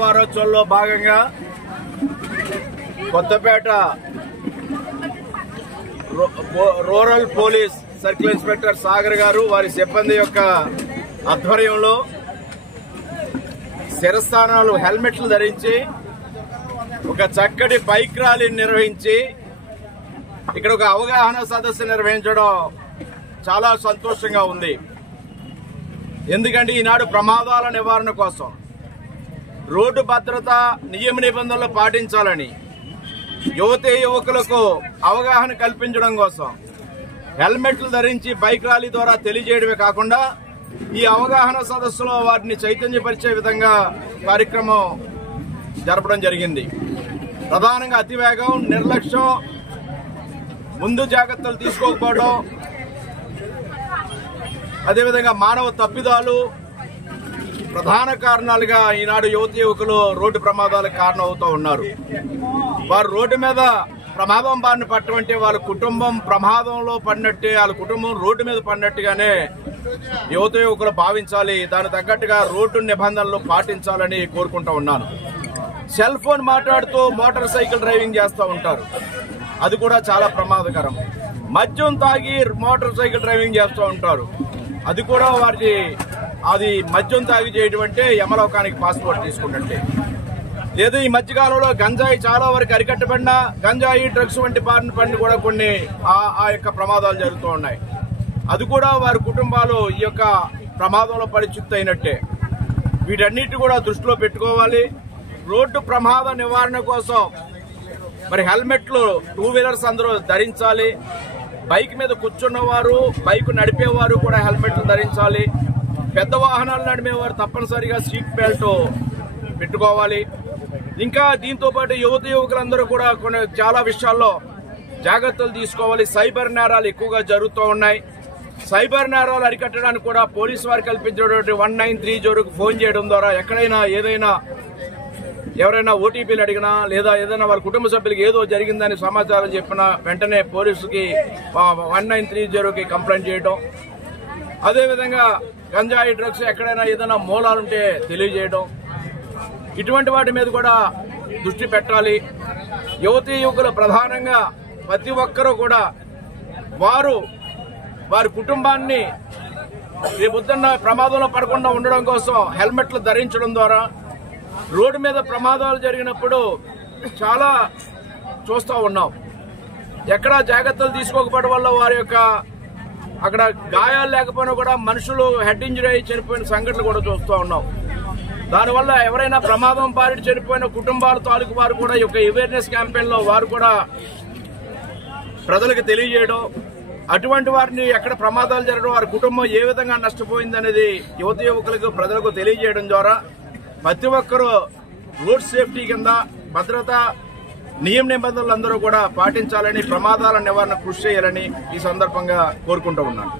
వారోత్సవంలో భాగంగా Kothapeta rural police circle inspector Sagar గారు వారి సిబ్బంది యొక్క ఆధ్వర్యంలో శిరస్థానాలు హెల్మెట్లు ధరించి ఒక చక్కటి బైక్ ర్యాలీని నిర్వహించి ఇక్కడ ఒక అవగాహన సదస్సు నిర్వహించడం చాలా సంతోషంగా ఉంది. ఎందుకంటే ఈనాడు ప్రమాదాల నివారణ కోసం రోడ్డు భద్రత నియమ నిబంధనలు పాటించాలని యువతీ యువకులకు అవగాహన కల్పించడం కోసం హెల్మెట్లు ధరించి బైక్ ర్యాలీ ద్వారా తెలియజేయడమే కాకుండా ఈ అవగాహన సదస్సులో వారిని చైతన్యపరిచే విధంగా కార్యక్రమం జరపడం జరిగింది. ప్రధానంగా అతివేగం, నిర్లక్ష్యం, ముందు జాగ్రత్తలు తీసుకోకపోవడం, అదేవిధంగా మానవ తప్పిదాలు ప్రధాన కారణాలుగా ఈనాడు యువతీ యువకులు రోడ్డు ప్రమాదాలకు కారణమవుతూ ఉన్నారు. వారు రోడ్డు మీద ప్రమాదం బారిన పట్టమంటే వాళ్ళ కుటుంబం ప్రమాదంలో పడినట్టే, వాళ్ళ కుటుంబం రోడ్డు మీద పడినట్టుగానే యువతీ యువకులు భావించాలి. దానికి తగ్గట్టుగా రోడ్డు నిబంధనలు పాటించాలని కోరుకుంటూ ఉన్నాను. సెల్ ఫోన్ మాట్లాడుతూ మోటార్ సైకిల్ డ్రైవింగ్ చేస్తూ ఉంటారు, అది కూడా చాలా ప్రమాదకరం. మద్యం తాగి మోటార్ సైకిల్ డ్రైవింగ్ చేస్తూ ఉంటారు, అది కూడా వారికి అది మద్యం తాగి చేయడం అంటే యమలోకానికి పాస్పోర్ట్ తీసుకున్నట్టే. లేదు, ఈ మధ్యకాలంలో గంజాయి చాలా వరకు అరికట్టబడినా గంజాయి, డ్రగ్స్ వంటి బారిన పడిన కూడా కొన్ని ఆ యొక్క ప్రమాదాలు జరుగుతూ ఉన్నాయి. అది కూడా వారి కుటుంబాలు ఈ యొక్క ప్రమాదంలో పడి చిత్తయినట్టే. వీటన్నిటి కూడా దృష్టిలో పెట్టుకోవాలి. రోడ్డు ప్రమాద నివారణ కోసం మరి హెల్మెట్లు టూ వీలర్స్ అందరూ ధరించాలి. బైక్ మీద కూర్చున్నవారు, బైక్ నడిపేవారు కూడా హెల్మెట్లు ధరించాలి. పెద్ద వాహనాలు నడిపేవారు తప్పనిసరిగా సీట్ బెల్ట్ పెట్టుకోవాలి. ఇంకా దీంతో పాటు యువత యువకులందరూ కూడా చాలా విషయాల్లో జాగ్రత్తలు తీసుకోవాలి. సైబర్ నేరాలు ఎక్కువగా జరుగుతూ ఉన్నాయి. సైబర్ నేరాలు అరికట్టడానికి కూడా పోలీసు వారు కల్పించినటువంటి 1930కు ఫోన్ చేయడం ద్వారా ఎక్కడైనా ఎవరైనా ఓటీపీలు అడిగినా లేదా ఏదైనా వారి కుటుంబ సభ్యులకి ఏదో జరిగిందని సమాచారం చెప్పినా వెంటనే పోలీసుకి 1930కి కంప్లైంట్ చేయడం. అదేవిధంగా గంజాయి, డ్రగ్స్ ఎక్కడైనా ఏదైనా మూలాలుంటే తెలియజేయడం, ఇటువంటి వాటి మీద కూడా దృష్టి పెట్టాలి. యువతీ యువకులు ప్రధానంగా ప్రతి ఒక్కరూ కూడా వారి కుటుంబాన్ని రేపొద్దున్న ప్రమాదంలో పడకుండా ఉండడం కోసం హెల్మెట్లు ధరించడం ద్వారా రోడ్డు మీద ప్రమాదాలు జరిగినప్పుడు చాలా చూస్తూ ఉన్నాం. ఎక్కడా జాగ్రత్తలు తీసుకోకపోవడం వల్ల వారి యొక్క అక్కడ గాయాలు లేకపోయినా కూడా మనుషులు హెడ్ ఇంజరీ అయి చనిపోయిన సంఘటనలు కూడా చూస్తూ ఉన్నాం. దానివల్ల ఎవరైనా ప్రమాదం బారిన చనిపోయిన కుటుంబాల తాలూకు వారు కూడా ఈ యొక్క అవేర్నెస్ క్యాంపెయిన్ లో వారు కూడా ప్రజలకు తెలియజేయడం, అటువంటి వారిని ఎక్కడ ప్రమాదాలు జరగడం, వారి కుటుంబం ఏ విధంగా నష్టపోయింది అనేది యువత యువకులకు ప్రజలకు తెలియజేయడం ద్వారా ప్రతి ఒక్కరూ రోడ్ సేఫ్టీ కింద భద్రత నియమ నిబంధనలు అందరూ కూడా పాటించాలని, ప్రమాదాల నివారణ కృషి చేయాలని ఈ సందర్భంగా కోరుకుంటూ ఉన్నాను.